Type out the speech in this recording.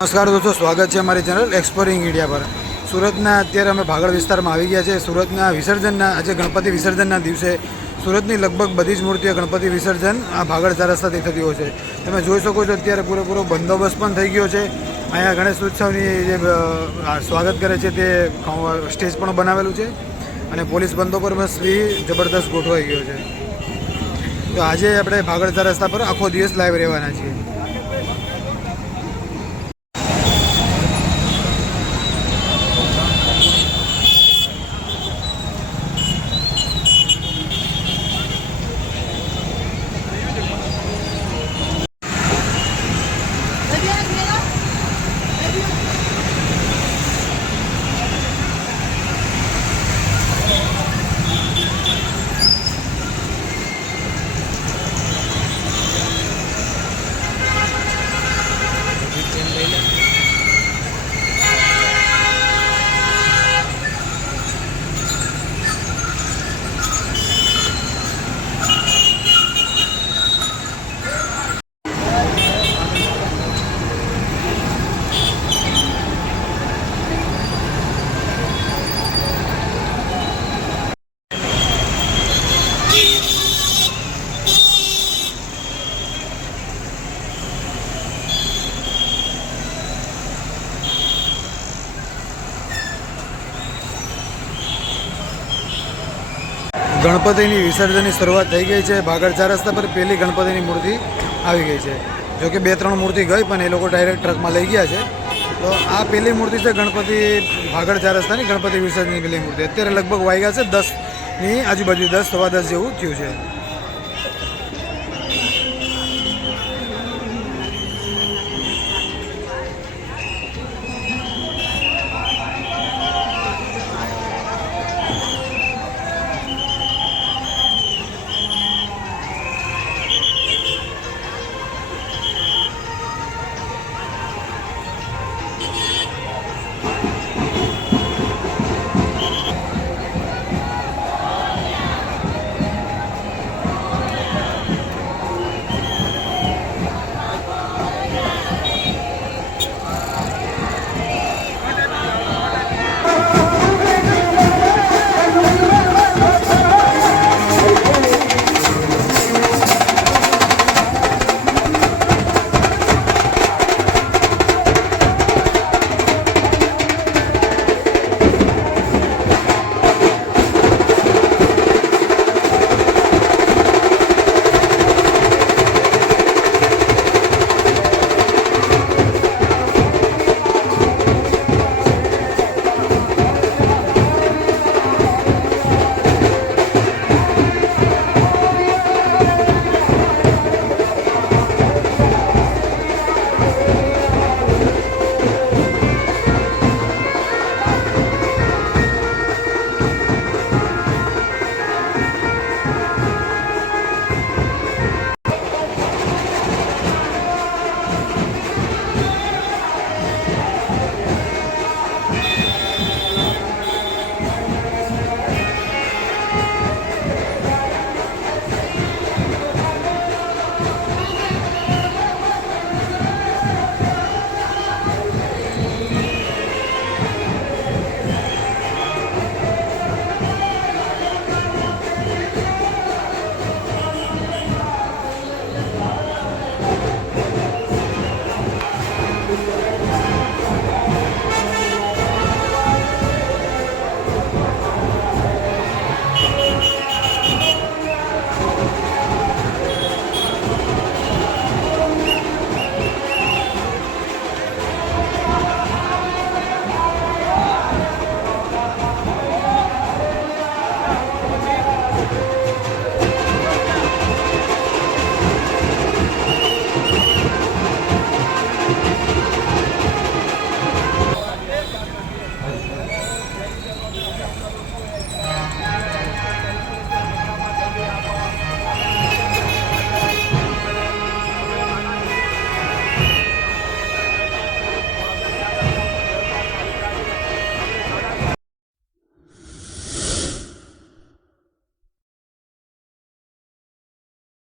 નમસ્કાર દોસ્તો, સ્વાગત છે અમારી ચેનલ એક્સપ્લોરિંગ ઇન્ડિયા પર। સુરતના અત્યારે અમે ભાગળ વિસ્તારમાં આવી ગયા છે। સુરતના વિસર્જનના આજે ગણપતિ વિસર્જનના દિવસે સુરતની લગભગ બધી જ મૂર્તિઓ ગણપતિ વિસર્જન આ ભાગળ 4 રસ્તાથી થતી હોય છે। તમે જોઈ શકો છો અત્યારે પૂરેપૂરો બંદોબસ્ત પણ થઈ ગયો છે। અહીંયા ગણેશ ઉત્સવની જે સ્વાગત કરે છે તે સ્ટેજ પણ બનાવેલું છે અને પોલીસ બંદોબસ્ત બી જબરદસ્ત ગોઠવાઈ ગયો છે। તો આજે આપણે ભાગળ 4 રસ્તા પર આખો દિવસ લાઈવ રહેવાના છીએ। ગણપતિની વિસર્જનની શરૂઆત થઈ ગઈ છે। ભાગળ 4 રસ્તા પર પહેલી ગણપતિની મૂર્તિ આવી ગઈ છે। જો કે 2-3 મૂર્તિ ગઈ પણ એ લોકો ડાયરેક્ટ ટ્રકમાં લઈ ગયા છે। તો આ પહેલી મૂર્તિ છે ગણપતિ ભાગળ 4 રસ્તાની ગણપતિ વિસર્જનની પહેલી મૂર્તિ। અત્યારે લગભગ વાગ્યા છે 10ની આજુબાજુ, 10 સવા 10 જેવું થયું છે।